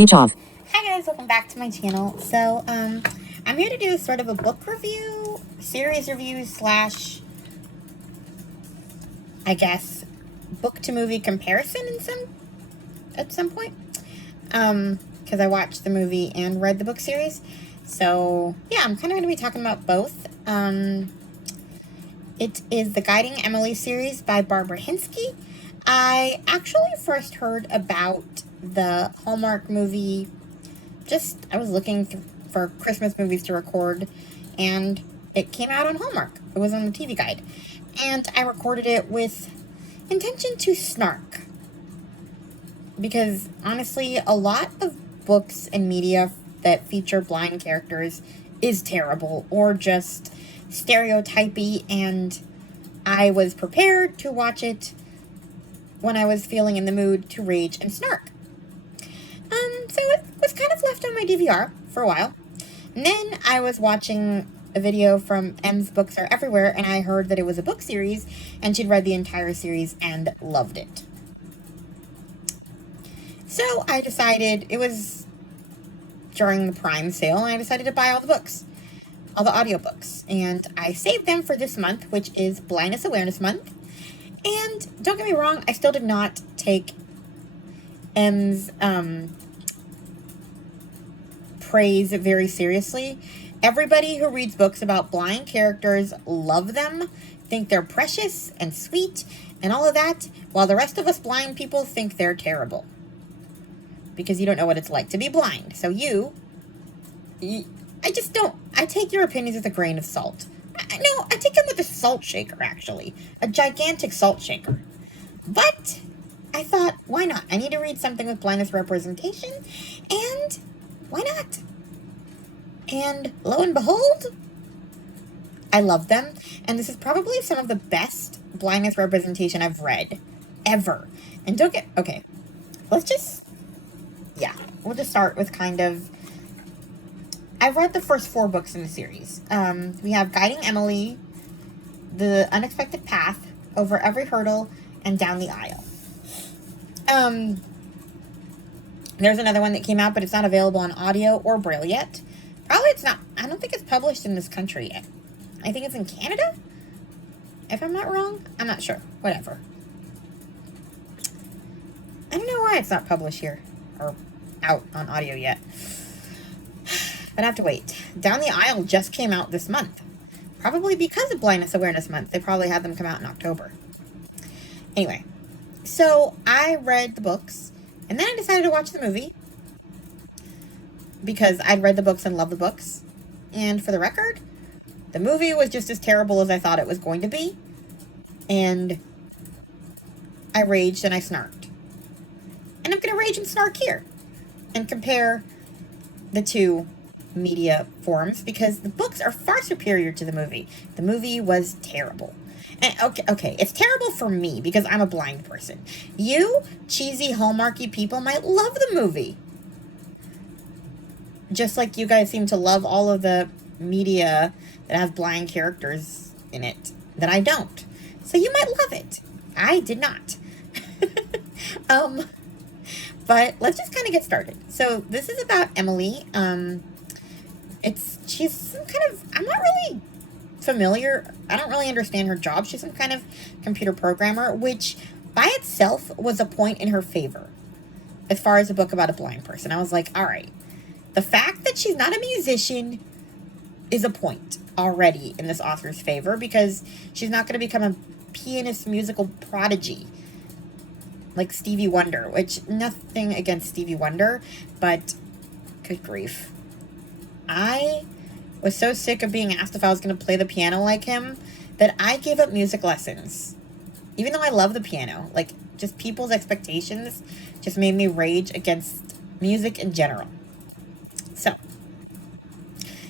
Speech off. Hi guys, welcome back to my channel. So, I'm here to do sort of a book review, series review slash, I guess, book to movie comparison at some point. Because I watched the movie and read the book series. So, yeah, I'm kind of going to be talking about both. It is the Guiding Emily series by Barbara Hinske. I actually first heard about the Hallmark movie. I was looking for Christmas movies to record, and it came out on Hallmark. It was on the TV Guide. And I recorded it with intention to snark. Because, honestly, a lot of books and media that feature blind characters is terrible, or just stereotypy, and I was prepared to watch it when I was feeling in the mood to rage and snark. So it was kind of left on my DVR for a while. And then I was watching a video from M's Books Are Everywhere, and I heard that it was a book series, and she'd read the entire series and loved it. So I decided, it was during the Prime sale, and I decided to buy all the books, all the audiobooks, and I saved them for this month, which is Blindness Awareness Month. And don't get me wrong, I still did not take M's praise very seriously. Everybody who reads books about blind characters love them, think they're precious and sweet and all of that, while the rest of us blind people think they're terrible. Because you don't know what it's like to be blind. So I take your opinions with a grain of salt. No, I take them with a salt shaker, actually. A gigantic salt shaker. But I thought, why not? I need to read something with blindness representation, and why not? And lo and behold, I love them. And this is probably some of the best blindness representation I've read ever. And okay, we'll just start with I've read the first 4 books in the series. We have Guiding Emily, The Unexpected Path, Over Every Hurdle, and Down the Aisle. There's another one that came out, but it's not available on audio or Braille yet. Probably it's not. I don't think it's published in this country yet. I think it's in Canada, if I'm not wrong. I'm not sure. Whatever. I don't know why it's not published here or out on audio yet. But I have to wait. Down the Aisle just came out this month. Probably because of Blindness Awareness Month. They probably had them come out in October. Anyway, so I read the books, and then I decided to watch the movie. Because I'd read the books and loved the books. And for the record, the movie was just as terrible as I thought it was going to be. And I raged and I snarked. And I'm going to rage and snark here. And compare the two media forms, because the books are far superior to the movie. The movie was terrible. And okay, it's terrible for me because I'm a blind person. You cheesy Hallmarky people might love the movie. Just like you guys seem to love all of the media that has blind characters in it that I don't. So you might love it. I did not. But let's just kind of get started. So this is about Emily. She's some kind of, I'm not really familiar. I don't really understand her job. She's some kind of computer programmer, which by itself was a point in her favor. As far as a book about a blind person, I was like, all right. The fact that she's not a musician is a point already in this author's favor, because she's not going to become a pianist musical prodigy like Stevie Wonder, which, nothing against Stevie Wonder, but good grief. I was so sick of being asked if I was going to play the piano like him that I gave up music lessons. Even though I love the piano, like, just people's expectations just made me rage against music in general. So,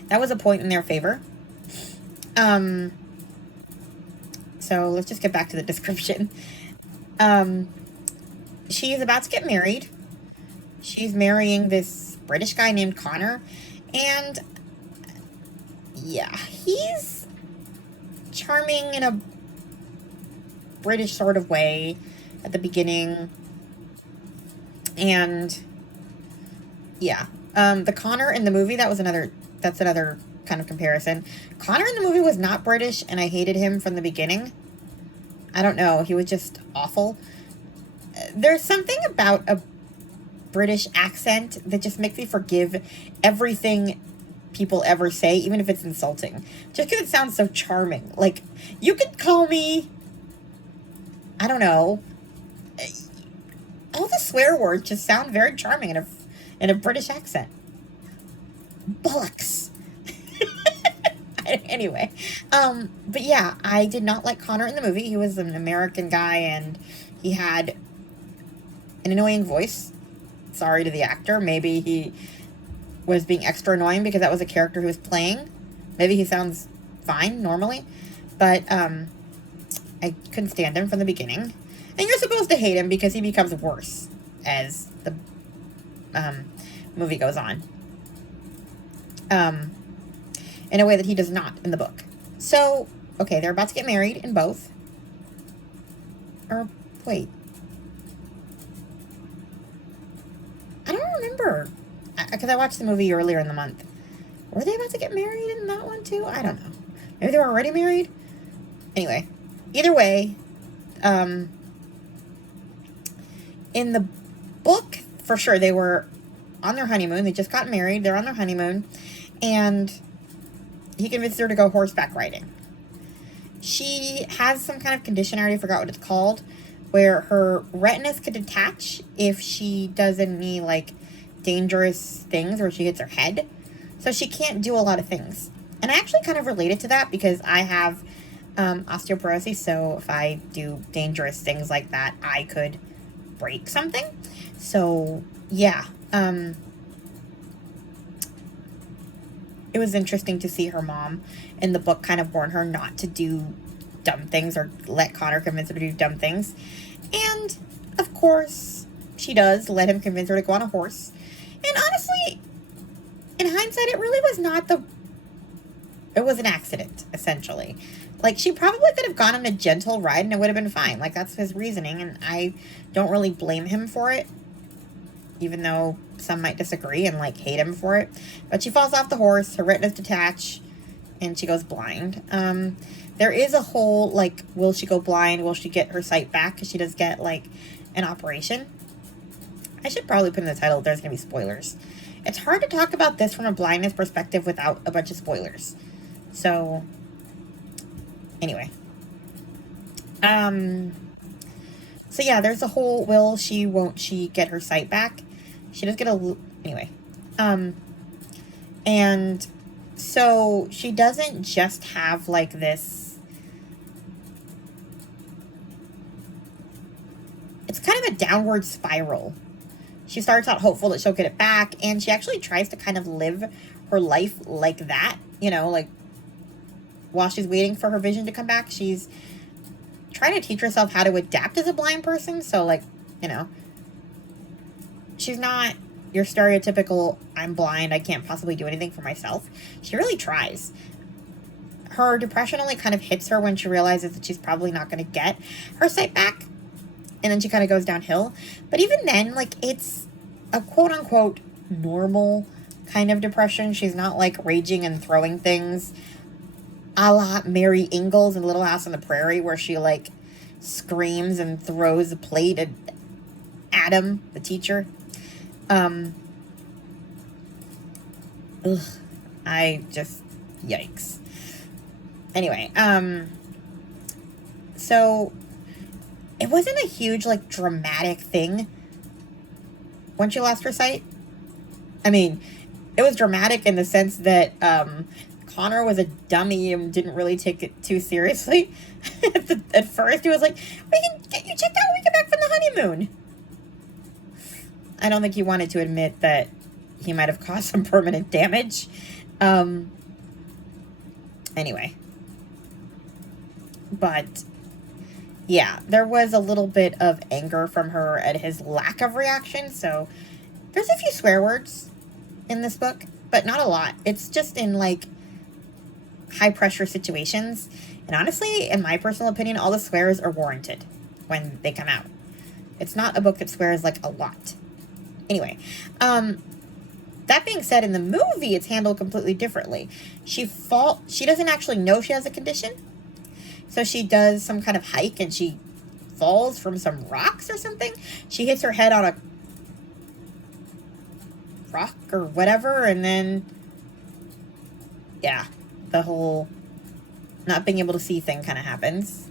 that was a point in their favor. So let's just get back to the description. She's about to get married. She's marrying this British guy named Connor. And, yeah, he's charming in a British sort of way at the beginning. And Yeah. The Connor in the movie, that's another kind of comparison. Connor in the movie was not British, and I hated him from the beginning. I don't know. He was just awful. There's something about a British accent that just makes me forgive everything people ever say, even if it's insulting. Just because it sounds so charming. Like, you could call me, I don't know, all the swear words just sound very charming in a British accent. Bollocks. Anyway, but yeah, I did not like Connor in the movie. He was an American guy, and he had an annoying voice. Sorry to the actor. Maybe he was being extra annoying because that was a character he was playing. Maybe he sounds fine normally, but I couldn't stand him from the beginning. And you're supposed to hate him because he becomes worse as the movie goes on. In a way that he does not in the book. So, okay, they're about to get married in both. Or, wait. I don't remember. Because I watched the movie earlier in the month. Were they about to get married in that one too? I don't know. Maybe they were already married? Anyway. Either way, in the book, for sure, they were on their honeymoon. They just got married. They're on their honeymoon. And he convinced her to go horseback riding. She has some kind of condition, I already forgot what it's called, where her retinas could detach if she does any, like, dangerous things or she hits her head. So she can't do a lot of things. And I actually kind of related to that because I have osteoporosis, so if I do dangerous things like that, I could break something. So, yeah. It was interesting to see her mom in the book kind of warn her not to do dumb things or let Connor convince her to do dumb things. And, of course, she does let him convince her to go on a horse. And honestly, in hindsight, it really was not it was an accident, essentially. Like, she probably could have gone on a gentle ride and it would have been fine. Like, that's his reasoning, and I don't really blame him for it. Even though some might disagree and, like, hate him for it. But she falls off the horse, her retinas detach, and she goes blind. There is a whole, like, will she go blind? Will she get her sight back? Because she does get, like, an operation. I should probably put in the title, there's going to be spoilers. It's hard to talk about this from a blindness perspective without a bunch of spoilers. So, anyway. So yeah, there's a whole will she, won't she get her sight back? She does get anyway. And so she doesn't just have like this, it's kind of a downward spiral. She starts out hopeful that she'll get it back, and she actually tries to kind of live her life like that, you know, like while she's waiting for her vision to come back, she's trying to teach herself how to adapt as a blind person. So, like, you know, she's not your stereotypical, I'm blind, I can't possibly do anything for myself. She really tries. Her depression only kind of hits her when she realizes that she's probably not going to get her sight back. And then she kind of goes downhill. But even then, like, it's a quote-unquote normal kind of depression. She's not, like, raging and throwing things a la Mary Ingalls in Little House on the Prairie, where she, like, screams and throws a plate at Adam, the teacher. I just, yikes. Anyway, so it wasn't a huge, like, dramatic thing when she lost her sight. I mean, it was dramatic in the sense that, Connor was a dummy and didn't really take it too seriously. At first, he was like, we can get you checked out when we get back from the honeymoon. I don't think he wanted to admit that he might have caused some permanent damage. Anyway. But, yeah, there was a little bit of anger from her at his lack of reaction. So, there's a few swear words in this book, but not a lot. It's just in, like, high-pressure situations. And honestly, in my personal opinion, all the swears are warranted when they come out. It's not a book that swears, like, a lot. Anyway, That being said, in the movie, it's handled completely differently. She doesn't actually know she has a condition. So she does some kind of hike and she falls from some rocks or something. She hits her head on a rock or whatever, and then, yeah, the whole not being able to see thing kind of happens.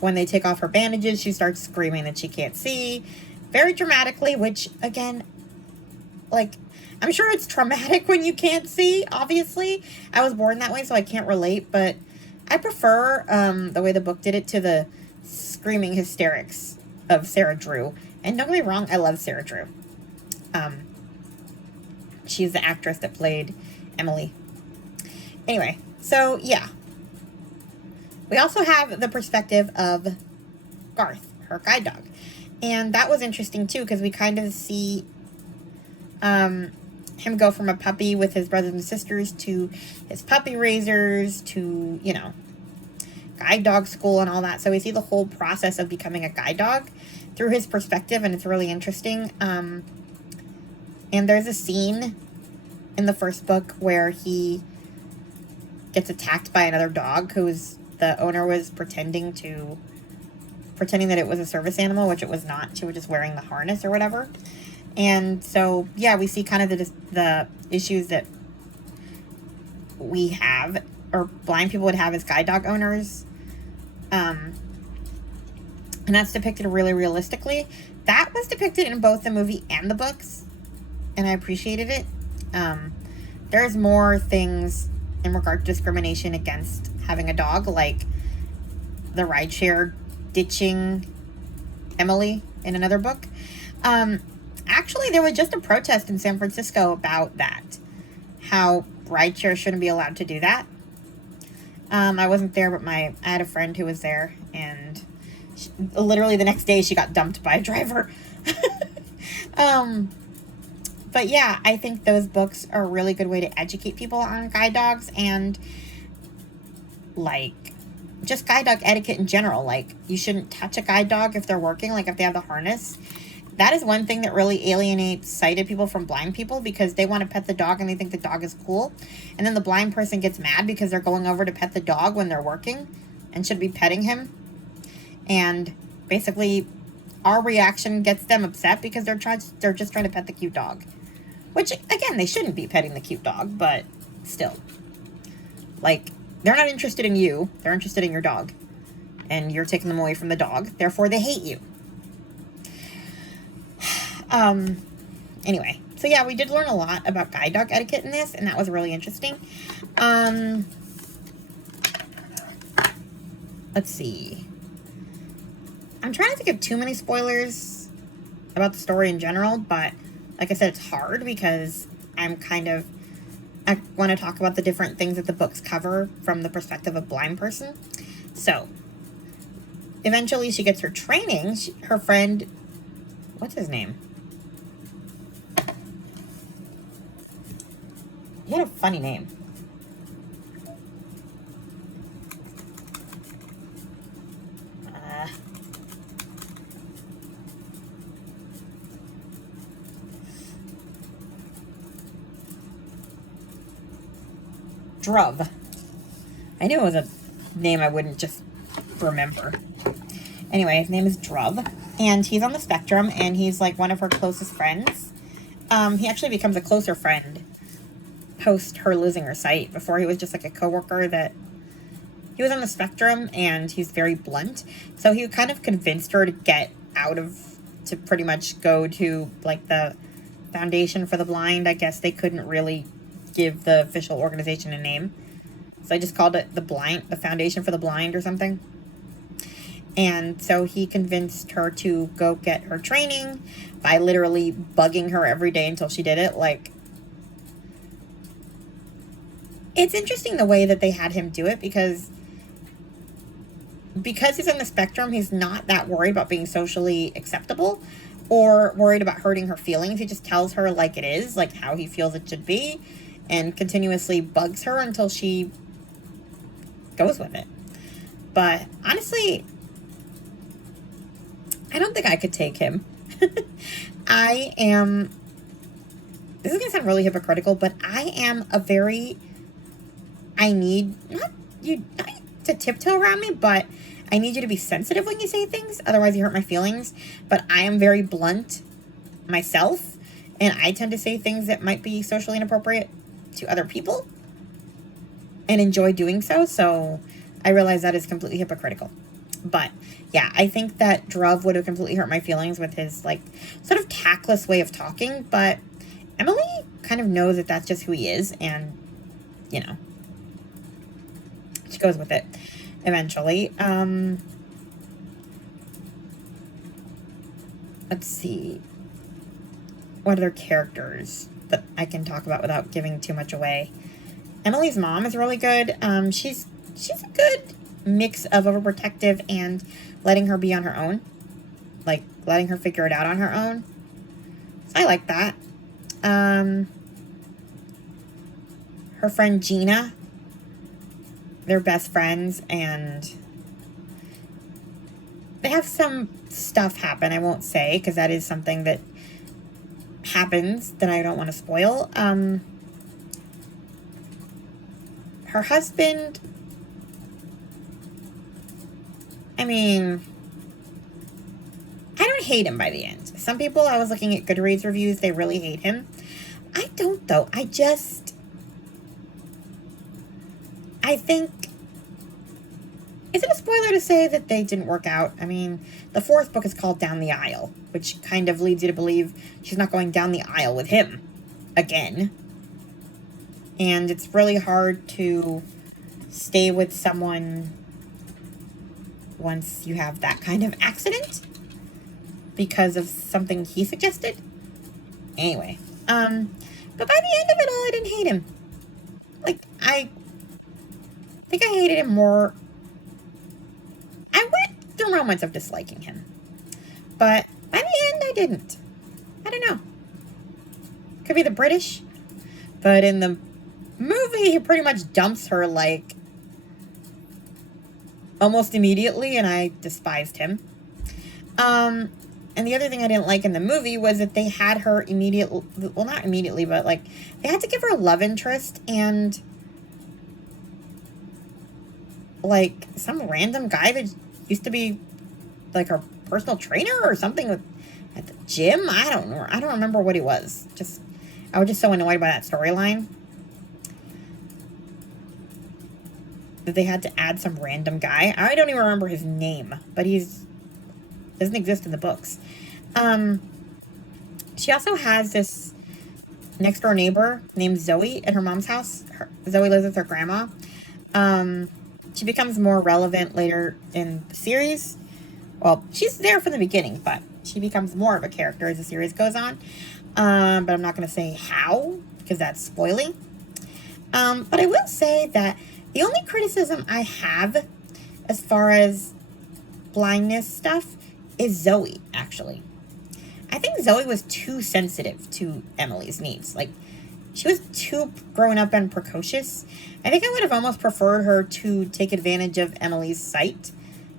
When they take off her bandages, she starts screaming that she can't see, very dramatically, which, again, like, I'm sure it's traumatic when you can't see, obviously. I was born that way, so I can't relate, but I prefer the way the book did it to the screaming hysterics of Sarah Drew. And don't get me wrong, I love Sarah Drew. She's the actress that played Emily. Anyway, so yeah. We also have the perspective of Garth, her guide dog. And that was interesting too, because we kind of see him go from a puppy with his brothers and sisters to his puppy raisers to, you know, guide dog school and all that. So we see the whole process of becoming a guide dog through his perspective, and it's really interesting. And there's a scene in the first book where he gets attacked by another dog the owner was pretending that it was a service animal, which it was not. She was just wearing the harness or whatever. And so, yeah, we see kind of the issues that we have, or blind people would have as guide dog owners. And that's depicted really realistically. That was depicted in both the movie and the books, and I appreciated it. There's more things in regard to discrimination against having a dog, like the rideshare ditching Emily in another book. Actually, there was just a protest in San Francisco about that, how rideshare shouldn't be allowed to do that. I wasn't there, but I had a friend who was there, and literally the next day she got dumped by a driver. But yeah, I think those books are a really good way to educate people on guide dogs and, like, just guide dog etiquette in general. Like, you shouldn't touch a guide dog if they're working, like if they have the harness. That is one thing that really alienates sighted people from blind people, because they want to pet the dog and they think the dog is cool. And then the blind person gets mad because they're going over to pet the dog when they're working and should be petting him. And basically, our reaction gets them upset because they're just trying to pet the cute dog. Which, again, they shouldn't be petting the cute dog, but still. Like, they're not interested in you. They're interested in your dog. And you're taking them away from the dog. Therefore, they hate you. Anyway. So, yeah, we did learn a lot about guide dog etiquette in this, and that was really interesting. Let's see. I'm trying not to give too many spoilers about the story in general, but like I said, it's hard because I want to talk about the different things that the books cover from the perspective of a blind person. So, eventually she gets her training. Her friend, what's his name? He had a funny name. Druv. I knew it was a name I wouldn't just remember. Anyway, his name is Druv, and he's on the spectrum, and he's like one of her closest friends. He actually becomes a closer friend post her losing her sight. Before, he was just like a coworker that he was on the spectrum, and he's very blunt. So he kind of convinced her to to pretty much go to like the Foundation for the Blind. I guess they couldn't really give the official organization a name, so I just called it the Foundation for the Blind or something. And so he convinced her to go get her training by literally bugging her every day until she did it. Like, it's interesting the way that they had him do it, because he's on the spectrum, he's not that worried about being socially acceptable or worried about hurting her feelings. He just tells her like it is, like how he feels it should be, and continuously bugs her until she goes with it. But honestly, I don't think I could take him. I am, this is going to sound really hypocritical, but I am a very, I need, not to tiptoe around me, but I need you to be sensitive when you say things. Otherwise, you hurt my feelings. But I am very blunt myself, and I tend to say things that might be socially inappropriate to other people and enjoy doing so. So I realize that is completely hypocritical. But yeah, I think that Druv would have completely hurt my feelings with his like sort of tactless way of talking. But Emily kind of knows that that's just who he is, and you know, she goes with it eventually. Let's see. What other characters that I can talk about without giving too much away? Emily's mom is really good. She's a good mix of overprotective and letting her be on her own. Like, letting her figure it out on her own. So I like that. Her friend Gina. They're best friends, and they have some stuff happen. I won't say, because that is something that happens that I don't want to spoil. Her husband, I mean, I don't hate him by the end. Some people, I was looking at Goodreads reviews, they really hate him. I don't, though. I think, is it a spoiler to say that they didn't work out? I mean, the fourth book is called Down the Aisle, which kind of leads you to believe she's not going down the aisle with him again. And it's really hard to stay with someone once you have that kind of accident because of something he suggested. Anyway, but by the end of it all, I didn't hate him. Like, I think I hated him more. I went through moments of disliking him, but by the end, I didn't. I don't know. Could be the British, but in the movie, he pretty much dumps her, like, almost immediately, and I despised him. And the other thing I didn't like in the movie was that they had her immediately, well, not immediately, but, like, they had to give her a love interest, and, like, some random guy that used to be, like, her personal trainer or something at the gym. I don't know. I don't remember what he was. I was just so annoyed by that storyline that they had to add some random guy. I don't even remember his name, but doesn't exist in the books. She also has this next door neighbor named Zoe at her mom's house. Zoe lives with her grandma. She becomes more relevant later in the series. Well, she's there from the beginning, but she becomes more of a character as the series goes on. But I'm not going to say how, because that's spoiling. But I will say that the only criticism I have as far as blindness stuff is Zoe, actually. I think Zoe was too sensitive to Emily's needs. Like, she was too grown up and precocious. I think I would have almost preferred her to take advantage of Emily's sight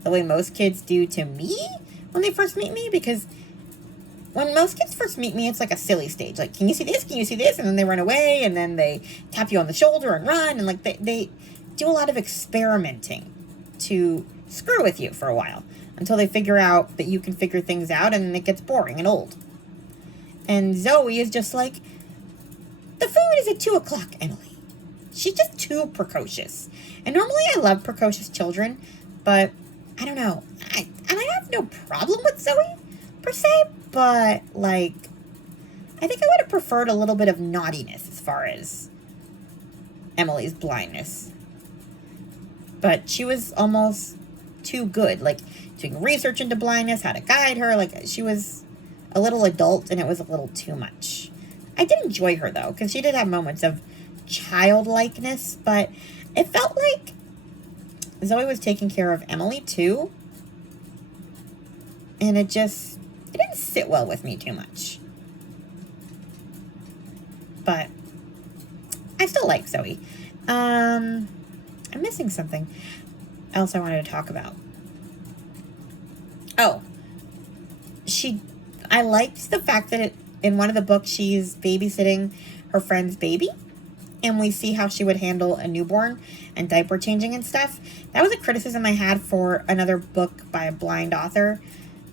the way most kids do to me when they first meet me, because when most kids first meet me, it's like a silly stage. Like, can you see this? Can you see this? And then they run away, and then they tap you on the shoulder and run, and like they do a lot of experimenting to screw with you for a while until they figure out that you can figure things out, and then it gets boring and old. And Zoe is just like, the food is at 2 o'clock, Emily. She's just too precocious. And normally I love precocious children, but I don't know. I have no problem with Zoe, per se, but, like, I think I would have preferred a little bit of naughtiness as far as Emily's blindness. But she was almost too good, like, doing research into blindness, how to guide her. Like, she was a little adult, and it was a little too much. I did enjoy her, though, because she did have moments of childlikeness, but it felt like Zoe was taking care of Emily, too. And it didn't sit well with me too much. But I still like Zoe. I'm missing something else I wanted to talk about. Oh, I liked the fact that in one of the books, she's babysitting her friend's baby. And we see how she would handle a newborn and diaper changing and stuff. That was a criticism I had for another book by a blind author.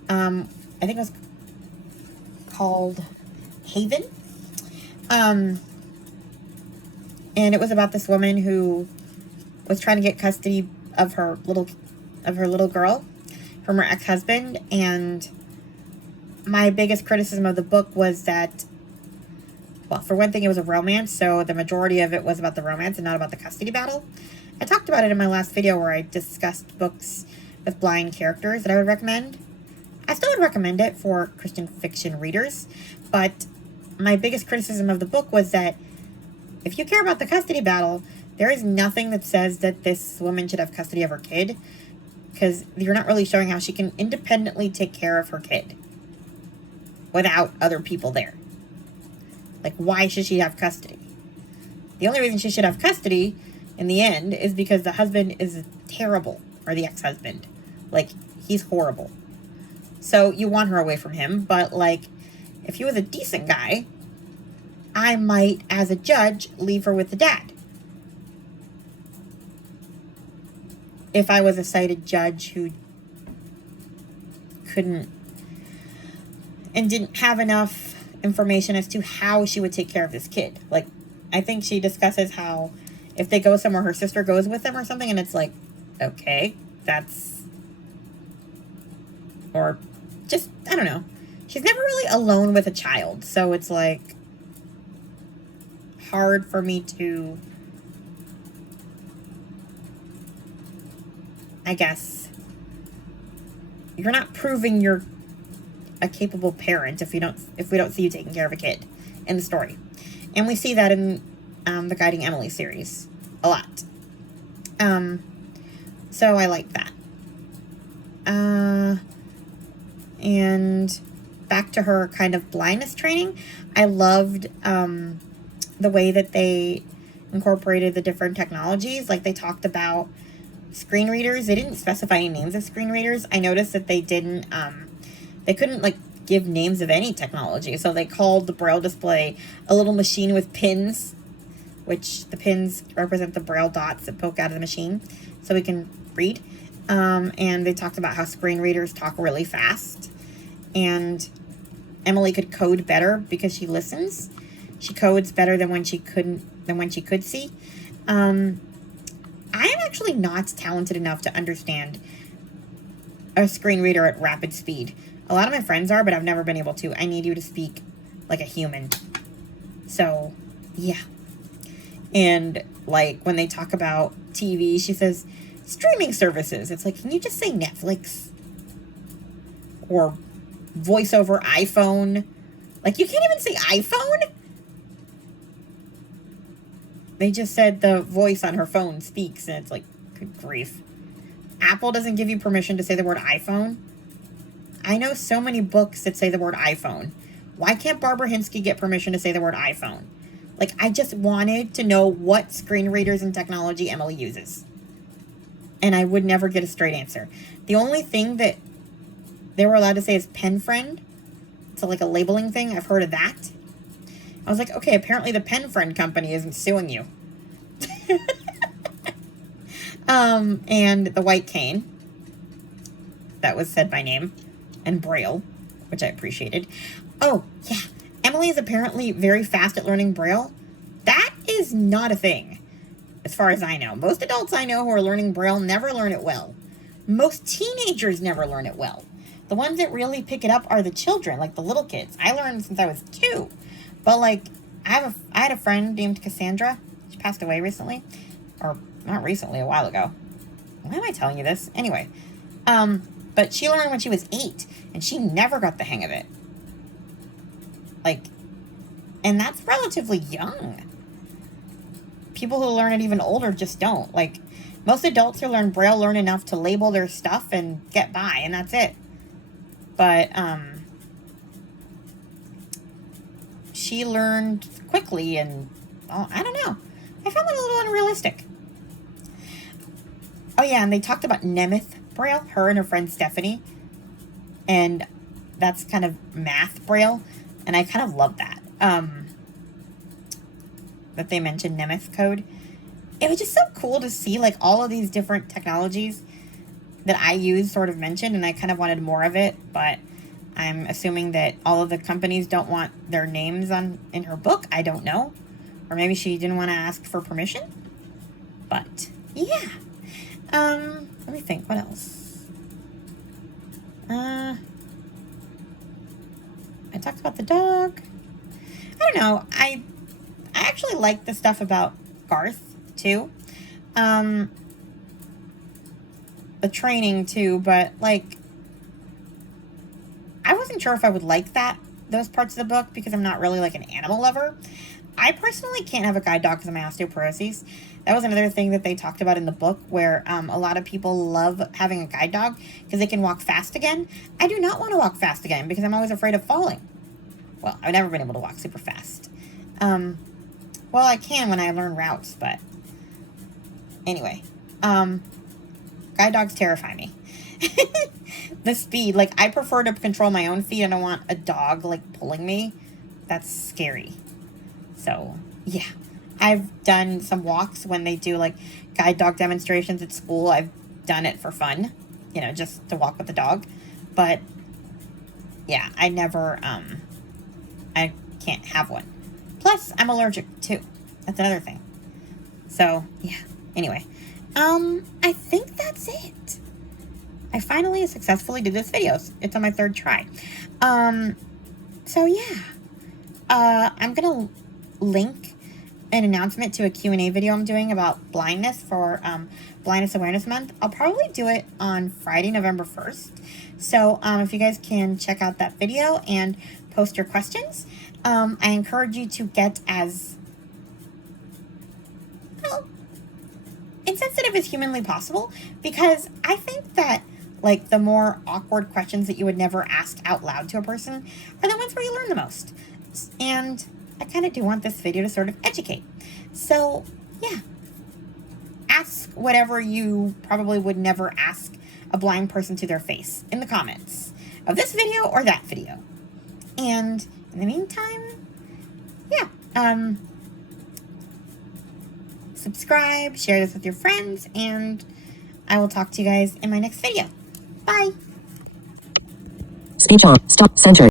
I think it was called Haven. And it was about this woman who was trying to get custody of her little girl from her ex-husband. And my biggest criticism of the book was that, well, for one thing, it was a romance, so the majority of it was about the romance and not about the custody battle. I talked about it in my last video where I discussed books with blind characters that I would recommend. I still would recommend it for Christian fiction readers, but my biggest criticism of the book was that if you care about the custody battle, there is nothing that says that this woman should have custody of her kid, because you're not really showing how she can independently take care of her kid without other people there. Like, why should she have custody? The only reason she should have custody in the end is because the husband is terrible, or the ex-husband. Like, he's horrible. So you want her away from him, but, like, if he was a decent guy, I might, as a judge, leave her with the dad. If I was a sighted judge who couldn't and didn't have enough information as to how she would take care of this kid. Like, I think she discusses how if they go somewhere, her sister goes with them or something, and it's like, okay, that's, or just, I don't know. She's never really alone with a child, so it's like hard for me to, I guess, you're not proving you're a capable parent if we don't see you taking care of a kid in the story. And we see that in the Guiding Emily series a lot. So I like that. And back to her kind of blindness training, I loved the way that they incorporated the different technologies. Like, they talked about screen readers. They didn't specify any names of screen readers. I noticed that they didn't, they couldn't, like, give names of any technology. So they called the Braille display a little machine with pins, which the pins represent the Braille dots that poke out of the machine so we can read. And they talked about how screen readers talk really fast. And Emily could code better because she listens. She codes better than when she could see. I am actually not talented enough to understand a screen reader at rapid speed. A lot of my friends are, but I've never been able to. I need you to speak like a human. So, yeah. And, like, when they talk about TV, she says, streaming services. It's like, can you just say Netflix? Or voice over iPhone? Like, you can't even say iPhone? They just said the voice on her phone speaks, and it's like, good grief. Apple doesn't give you permission to say the word iPhone. I know so many books that say the word iPhone. Why can't Barbara Hinske get permission to say the word iPhone? Like, I just wanted to know what screen readers and technology Emily uses. And I would never get a straight answer. The only thing that they were allowed to say is pen friend. So, like, a labeling thing. I've heard of that. I was like, okay, apparently the pen friend company isn't suing you. And the white cane. That was said by name. And Braille, which I appreciated. Oh, yeah. Emily is apparently very fast at learning Braille. That is not a thing, as far as I know. Most adults I know who are learning Braille never learn it well. Most teenagers never learn it well. The ones that really pick it up are the children, like the little kids. I learned since I was 2. But, like, I had a friend named Cassandra. She passed away recently. Or, not recently, a while ago. Why am I telling you this? Anyway. But she learned when she was 8, and she never got the hang of it. Like, and that's relatively young. People who learn it even older just don't. Like, most adults who learn Braille learn enough to label their stuff and get by, and that's it. But, she learned quickly, and, well, I don't know. I found that a little unrealistic. Oh, yeah, and they talked about Nemeth Braille, her and her friend Stephanie. And that's kind of math braille, and I kind of love that. That they mentioned Nemeth code. It was just so cool to see like all of these different technologies that I use sort of mentioned, and I kind of wanted more of it, but I'm assuming that all of the companies don't want their names in her book. I don't know. Or maybe she didn't want to ask for permission. But yeah. Let me think, what else? I talked about the dog. I don't know. I actually like the stuff about Garth too. The training too, but like I wasn't sure if I would like those parts of the book because I'm not really like an animal lover. I personally can't have a guide dog because of my osteoporosis. That was another thing that they talked about in the book where a lot of people love having a guide dog because they can walk fast again. I do not want to walk fast again because I'm always afraid of falling. Well, I've never been able to walk super fast. Well, I can when I learn routes, but anyway. Guide dogs terrify me. The speed, like, I prefer to control my own feet. I don't want a dog, like, pulling me. That's scary. So, yeah. I've done some walks when they do, like, guide dog demonstrations at school. I've done it for fun, you know, just to walk with the dog. But, yeah, I never, I can't have one. Plus, I'm allergic, too. That's another thing. So, yeah. Anyway, I think that's it. I finally successfully did this video. It's on my third try. So yeah. I'm gonna link an announcement to a Q&A video I'm doing about blindness for Blindness Awareness Month. I'll probably do it on Friday, November 1st. So if you guys can check out that video and post your questions, I encourage you to get as insensitive as humanly possible, because I think that like the more awkward questions that you would never ask out loud to a person are the ones where you learn the most. And I kind of do want this video to sort of educate. So yeah, ask whatever you probably would never ask a blind person to their face in the comments of this video or that video. And in the meantime, yeah, subscribe, share this with your friends, and I will talk to you guys in my next video. Bye. Speech on. Stop. Center.